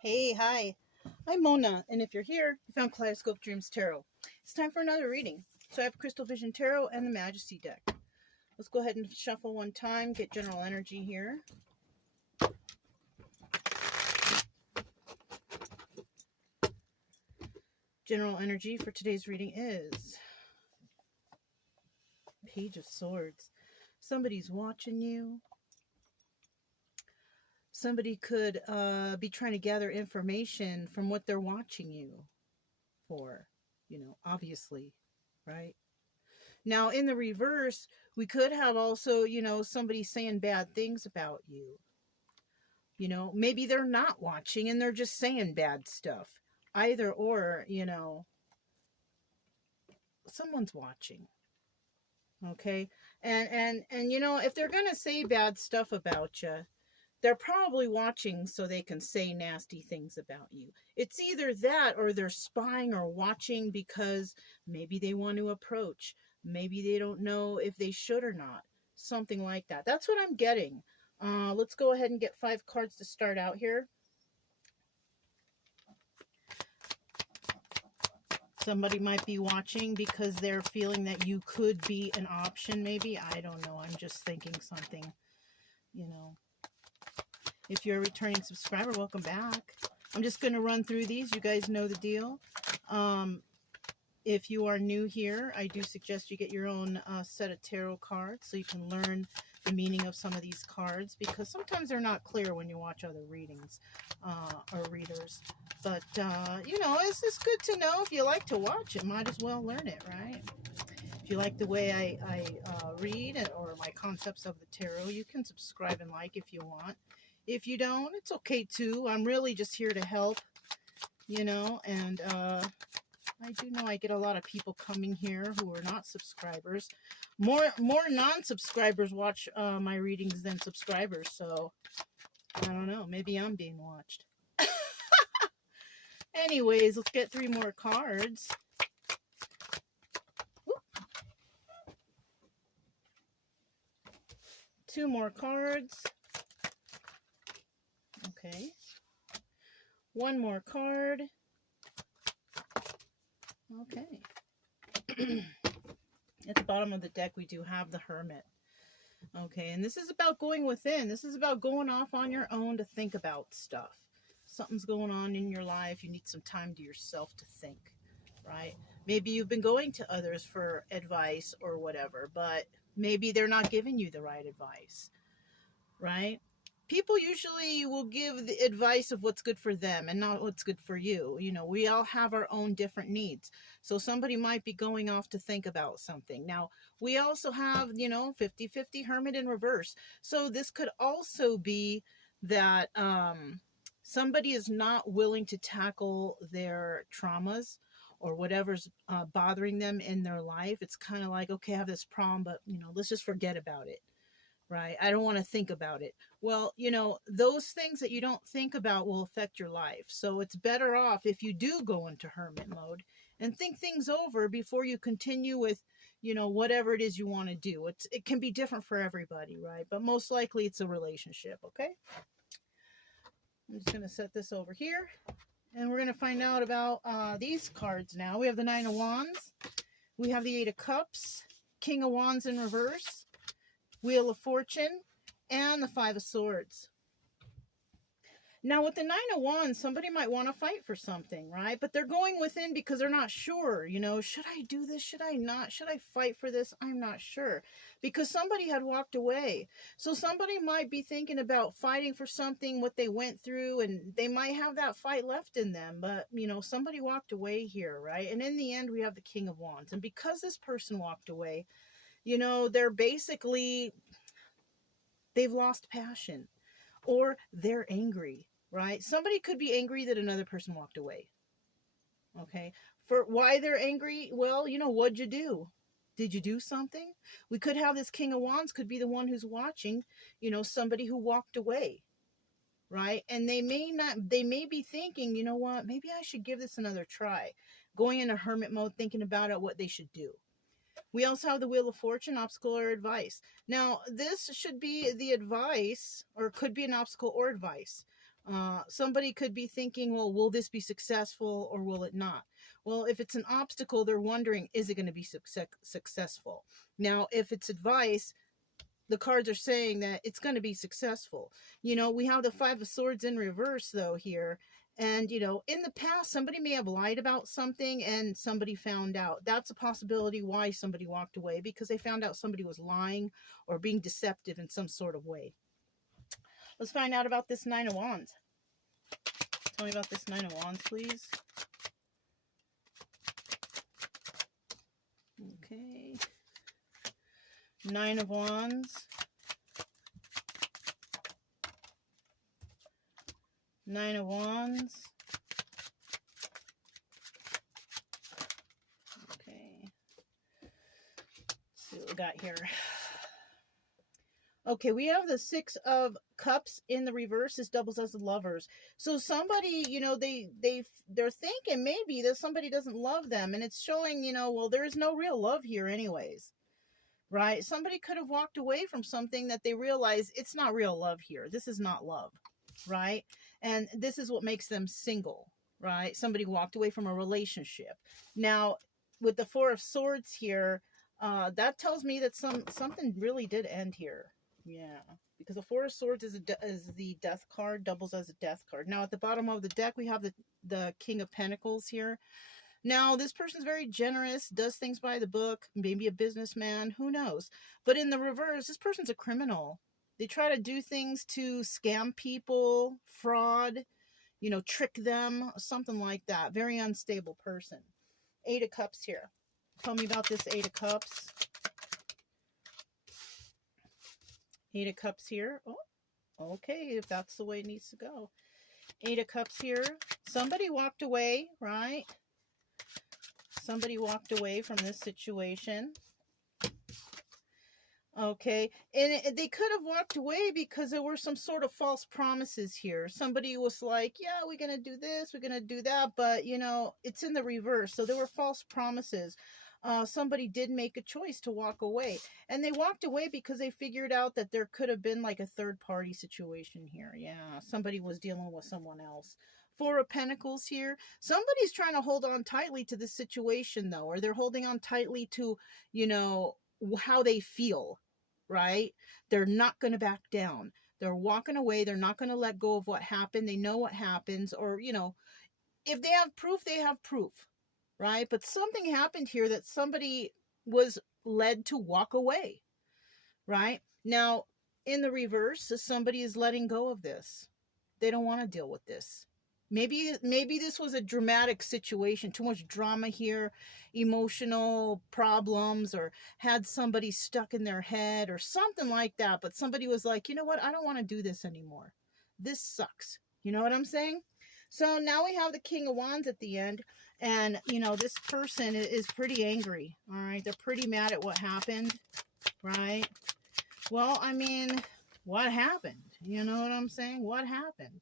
Hey, hi. I'm Mona, and if you're here, you found Kaleidoscope Dreams Tarot. It's time for another reading. So I have Crystal Vision Tarot and the Majesty deck. Let's go ahead and shuffle one time, get general energy here. General energy for today's reading is Page of Swords. Somebody's watching you. Somebody could be trying to gather information from what they're watching you for, obviously, right? Now, in the reverse, we could have also, somebody saying bad things about you. Maybe they're not watching and they're just saying bad stuff. Either or, someone's watching. Okay? And if they're going to say bad stuff about you, they're probably watching so they can say nasty things about you. It's either that or they're spying or watching because maybe they want to approach. Maybe they don't know if they should or not. Something like that. That's what I'm getting. Let's go ahead and get 5 cards to start out here. Somebody might be watching because they're feeling that you could be an option, maybe. I don't know. I'm just thinking something, If you're a returning subscriber, welcome back. I'm just going to run through these. You guys know the deal. If you are new here, I do suggest you get your own set of tarot cards so you can learn the meaning of some of these cards, because sometimes they're not clear when you watch other readings or readers. But, it's just good to know. If you like to watch it, might as well learn it, right? If you like the way I read or my concepts of the tarot, you can subscribe and like if you want. If you don't, it's okay too. I'm really just here to help, and I do know I get a lot of people coming here who are not subscribers. More non-subscribers watch my readings than subscribers, so I don't know. Maybe I'm being watched. Anyways, let's get 3 more cards. Whoop. 2 more cards. Okay. 1 more card. Okay. At the bottom of the deck, we do have the Hermit. Okay, and this is about going within. This is about going off on your own to think about stuff. Something's going on in your life. You need some time to yourself to think, right? Maybe you've been going to others for advice or whatever, but maybe they're not giving you the right advice, right? People usually will give the advice of what's good for them and not what's good for you. We all have our own different needs. So somebody might be going off to think about something. Now, we also have, 50-50 Hermit in reverse. So this could also be that somebody is not willing to tackle their traumas or whatever's bothering them in their life. It's kind of like, okay, I have this problem, but, let's just forget about it. Right? I don't want to think about it. Well, those things that you don't think about will affect your life. So it's better off if you do go into hermit mode and think things over before you continue with, whatever it is you want to do. It can be different for everybody, right? But most likely it's a relationship, okay? I'm just going to set this over here. And we're going to find out about these cards now. We have the 9 of Wands. We have the 8 of Cups. King of Wands in reverse. Wheel of Fortune, and the 5 of Swords. Now, with the 9 of Wands, somebody might want to fight for something, right? But they're going within because they're not sure. Should I do this? Should I not? Should I fight for this? I'm not sure. Because somebody had walked away. So somebody might be thinking about fighting for something, what they went through, and they might have that fight left in them. But, somebody walked away here, right? And in the end, we have the King of Wands. And because this person walked away, they're basically, they've lost passion or they're angry, right? Somebody could be angry that another person walked away. Okay. For why they're angry? Well, what'd you do? Did you do something? We could have this King of Wands could be the one who's watching, somebody who walked away, right? And they may be thinking, you know what, maybe I should give this another try. Going into hermit mode, thinking about it, what they should do. We also have the Wheel of Fortune, obstacle or advice. Now, this should be the advice, or could be an obstacle or advice. Somebody could be thinking, well, will this be successful or will it not? Well, if it's an obstacle, they're wondering, is it going to be successful? Now, if it's advice, the cards are saying that it's going to be successful. You know, we have the Five of Swords in reverse, though, here. And, you know, in the past, somebody may have lied about something and somebody found out. That's a possibility why somebody walked away, because they found out somebody was lying or being deceptive in some sort of way. Let's find out about this Nine of Wands. Tell me about this Nine of Wands, please. Okay. Nine of Wands. Nine of Wands. Okay. Let's see what we got here. Okay, we have the Six of Cups in the reverse. This doubles as the Lovers. So somebody, you know, they're thinking maybe that somebody doesn't love them, and it's showing, you know, well, there's no real love here anyways. Right? Somebody could have walked away from something that they realize it's not real love here. This is not love, right? And this is what makes them single, right? Somebody walked away from a relationship. Now, with the Four of Swords here, that tells me that something really did end here. Yeah, because the Four of Swords is the Death card, doubles as a Death card. Now, at the bottom of the deck, we have the King of Pentacles here. Now, this person's very generous, does things by the book, maybe a businessman, who knows? But in the reverse, this person's a criminal. They try to do things to scam people, fraud, you know, trick them, something like that. Very unstable person. Eight of Cups here. Tell me about this Eight of Cups. Eight of Cups here. Oh, okay, if that's the way it needs to go. Eight of Cups here. Somebody walked away, right? Somebody walked away from this situation. Okay, and they could have walked away because there were some sort of false promises here. Somebody was like, yeah, we're going to do this, we're going to do that, but, you know, it's in the reverse. So there were false promises. Somebody did make a choice to walk away. And they walked away because they figured out that there could have been like a third-party situation here. Yeah, somebody was dealing with someone else. Four of Pentacles here. Somebody's trying to hold on tightly to this situation, though, or they're holding on tightly to, you know, how they feel, right? They're not going to back down. They're walking away. They're not going to let go of what happened. They know what happens, or, you know, if they have proof, they have proof, right? But something happened here that somebody was led to walk away, right? Now, in the reverse, somebody is letting go of this. They don't want to deal with this. Maybe this was a dramatic situation, too much drama here, emotional problems, or had somebody stuck in their head or something like that. But somebody was like, you know what? I don't want to do this anymore. This sucks. You know what I'm saying? So now we have the King of Wands at the end. And, you know, this person is pretty angry. All right. They're pretty mad at what happened. Right. Well, I mean, what happened? You know what I'm saying? What happened?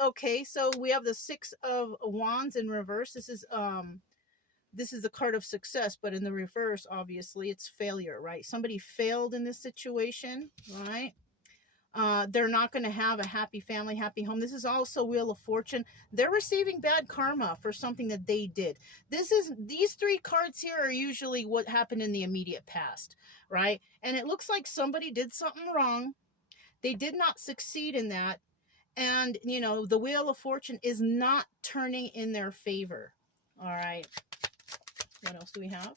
Okay, so we have the Six of Wands in reverse. This is the card of success, but in the reverse, obviously, it's failure, right? Somebody failed in this situation, right? They're not going to have a happy family, happy home. This is also Wheel of Fortune. They're receiving bad karma for something that they did. These three cards here are usually what happened in the immediate past, right? And it looks like somebody did something wrong. They did not succeed in that. And, you know, the Wheel of Fortune is not turning in their favor. All right. What else do we have?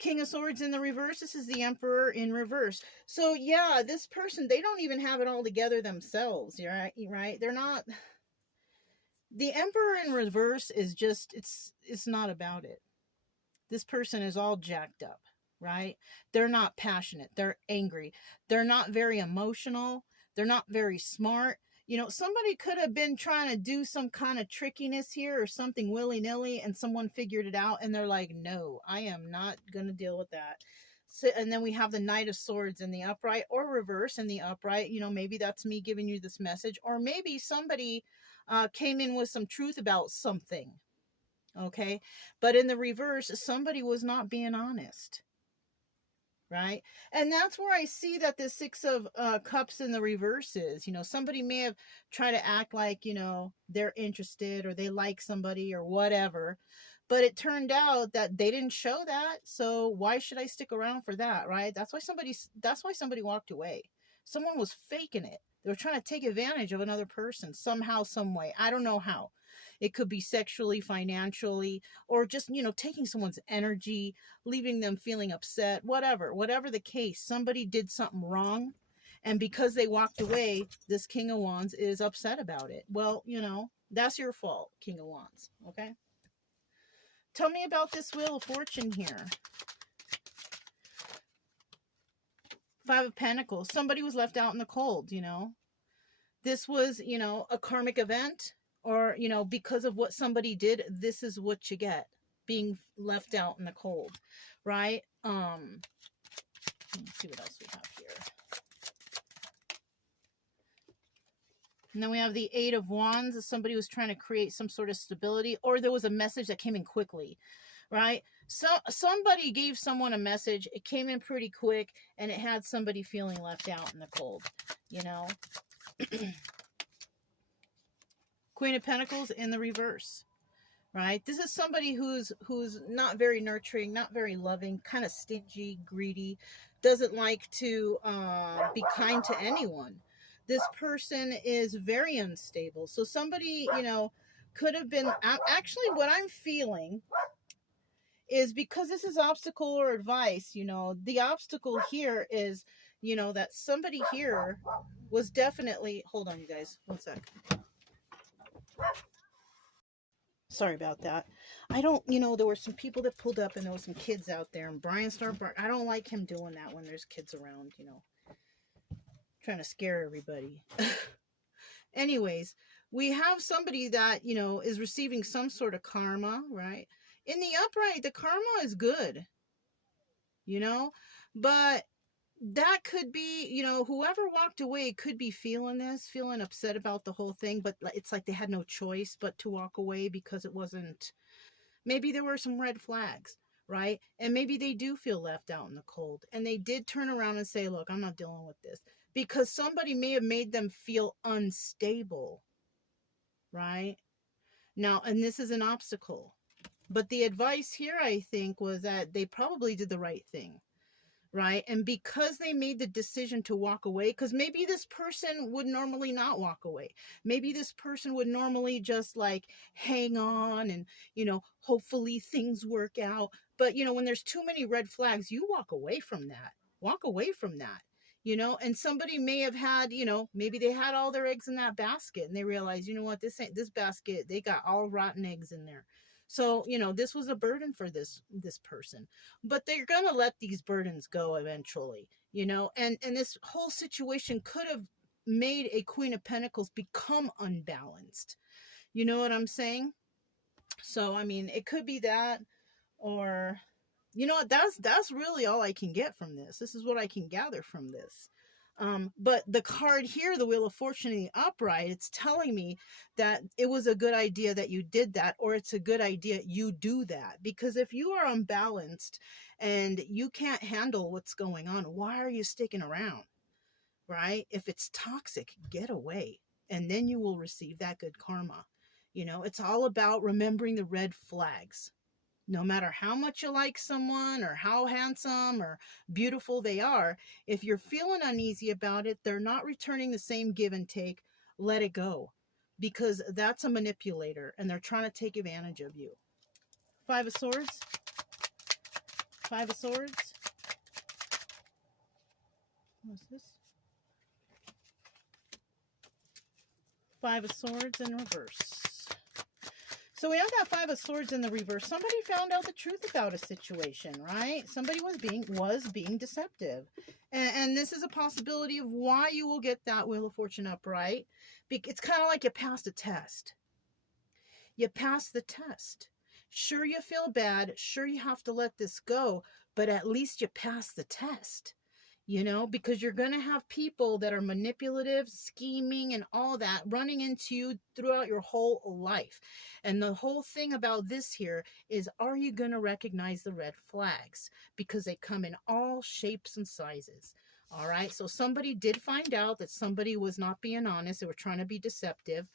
King of Swords in the reverse. This is the Emperor in reverse. So, yeah, this person, they don't even have it all together themselves. Right? They're not. The Emperor in reverse is just, it's not about it. This person is all jacked up. Right? They're not passionate. They're angry. They're not very emotional. They're not very smart. You know, somebody could have been trying to do some kind of trickiness here or something willy-nilly, and someone figured it out, and they're like, no, I am not going to deal with that. So, and then we have the Knight of Swords in the upright, or reverse in the upright. You know, maybe that's me giving you this message, or maybe somebody came in with some truth about something. Okay? But in the reverse, somebody was not being honest. right? And that's where I see that the Six of Cups in the reverse is. Somebody may have tried to act like, they're interested or they like somebody or whatever. But it turned out that they didn't show that. So why should I stick around for that, right? That's why somebody walked away. Someone was faking it. They were trying to take advantage of another person somehow, some way. I don't know how. It could be sexually, financially, or just, taking someone's energy, leaving them feeling upset, whatever the case. Somebody did something wrong. And because they walked away, this King of Wands is upset about it. Well, that's your fault, King of Wands. Okay. Tell me about this Wheel of Fortune here. Five of Pentacles. Somebody was left out in the cold, This was, a karmic event, or, because of what somebody did, this is what you get. Being left out in the cold, right? Let me see what else we have here. And then we have the Eight of Wands. Somebody was trying to create some sort of stability, or there was a message that came in quickly, right? So somebody gave someone a message. It came in pretty quick, and it had somebody feeling left out in the cold, Queen of Pentacles in the reverse, right? This is somebody who's not very nurturing, not very loving, kind of stingy, greedy, doesn't like to be kind to anyone. This person is very unstable. So somebody, could have been, actually what I'm feeling is, because this is obstacle or advice, the obstacle here is, that somebody here was definitely, hold on you guys, one sec. Sorry about that. I don't, there were some people that pulled up and there was some kids out there, and Brian started I don't like him doing that when there's kids around, trying to scare everybody. Anyways, we have somebody that, is receiving some sort of karma, right? In the upright, the karma is good, but that could be, whoever walked away could be feeling upset about the whole thing, but it's like they had no choice but to walk away, because it wasn't, maybe there were some red flags, right? And maybe they do feel left out in the cold, and they did turn around and say, look, I'm not dealing with this, because somebody may have made them feel unstable, right? Now, and this is an obstacle, but the advice here, I think, was that they probably did the right thing, right? And because they made the decision to walk away, because maybe this person would normally not walk away. Maybe this person would normally just like hang on and, hopefully things work out. But, when there's too many red flags, you walk away from that. Walk away from that. And somebody may have had, maybe they had all their eggs in that basket, and they realized, what, this basket, they got all rotten eggs in there. So, this was a burden for this person, but they're going to let these burdens go eventually, and this whole situation could have made a Queen of Pentacles become unbalanced. You know what I'm saying? So, I mean, it could be that, or, that's really all I can get from this. This is what I can gather from this. But the card here, the Wheel of Fortune in the upright, it's telling me that it was a good idea that you did that, or it's a good idea you do that. Because if you are unbalanced and you can't handle what's going on, why are you sticking around, right? If it's toxic, get away, and then you will receive that good karma. It's all about remembering the red flags. No matter how much you like someone or how handsome or beautiful they are, if you're feeling uneasy about it, they're not returning the same give and take, let it go. Because that's a manipulator, and they're trying to take advantage of you. Five of Swords. Five of Swords. What's this? Five of Swords in reverse. So we have that Five of Swords in the reverse. Somebody found out the truth about a situation, right? Somebody was being deceptive. And this is a possibility of why you will get that Wheel of Fortune upright. It's kind of like you passed a test. You passed the test. Sure, you feel bad. Sure, you have to let this go. But at least you passed the test. you know, because you're going to have people that are manipulative, scheming, and all that running into you throughout your whole life. And the whole thing about this here is, are you going to recognize the red flags? Because they come in all shapes and sizes. All right, so somebody did find out that somebody was not being honest. They were trying to be deceptive.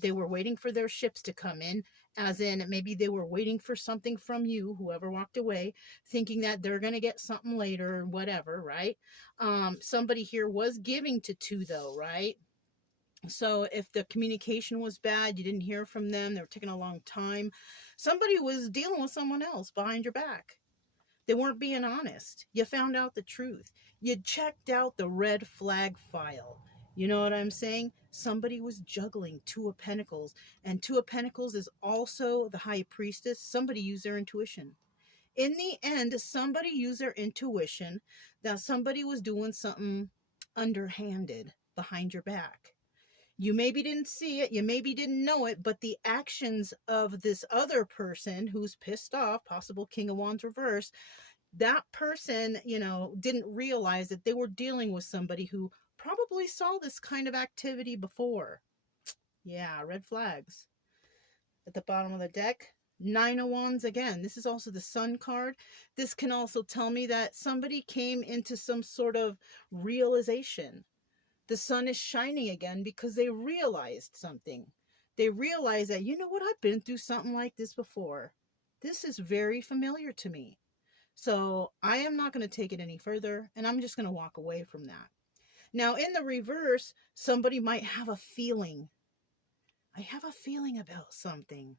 They were waiting for their ships to come in, as in maybe they were waiting for something from you, whoever walked away, thinking that they're going to get something later or whatever, right? Somebody here was giving to two, though, right? So if the communication was bad, you didn't hear from them, they were taking a long time, somebody was dealing with someone else behind your back. They weren't being honest. You found out the truth. You checked out the red flag file. You know what I'm saying? Somebody was juggling Two of Pentacles. And Two of Pentacles is also the High Priestess. Somebody used their intuition. In the end, somebody used their intuition that somebody was doing something underhanded behind your back. You maybe didn't see it, you maybe didn't know it, but the actions of this other person who's pissed off, possible King of Wands reverse, that person, you know, didn't realize that they were dealing with somebody who probably saw this kind of activity before. Yeah, red flags. At the bottom of the deck, Nine of Wands again. This is also the Sun card. This can also tell me that somebody came into some sort of realization. The sun is shining again because they realized something. They realized that, you know what, I've been through something like this before. This is very familiar to me. So I am not going to take it any further, and I'm just going to walk away from that. Now, in the reverse, somebody might have a feeling. I have a feeling about something,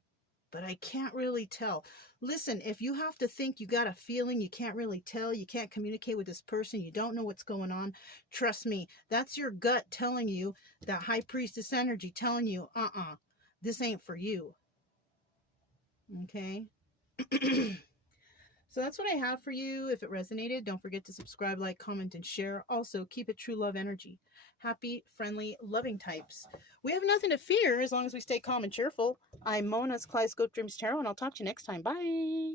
but I can't really tell. Listen, if you have to think you got a feeling, you can't really tell, you can't communicate with this person, you don't know what's going on, trust me, that's your gut telling you, that High Priestess energy telling you, this ain't for you. Okay? So that's what I have for you. If it resonated, don't forget to subscribe, like, comment, and share. Also, keep it true love energy. Happy, friendly, loving types. We have nothing to fear as long as we stay calm and cheerful. I'm Mona's Kaleidoscope Dreams Tarot, and I'll talk to you next time. Bye.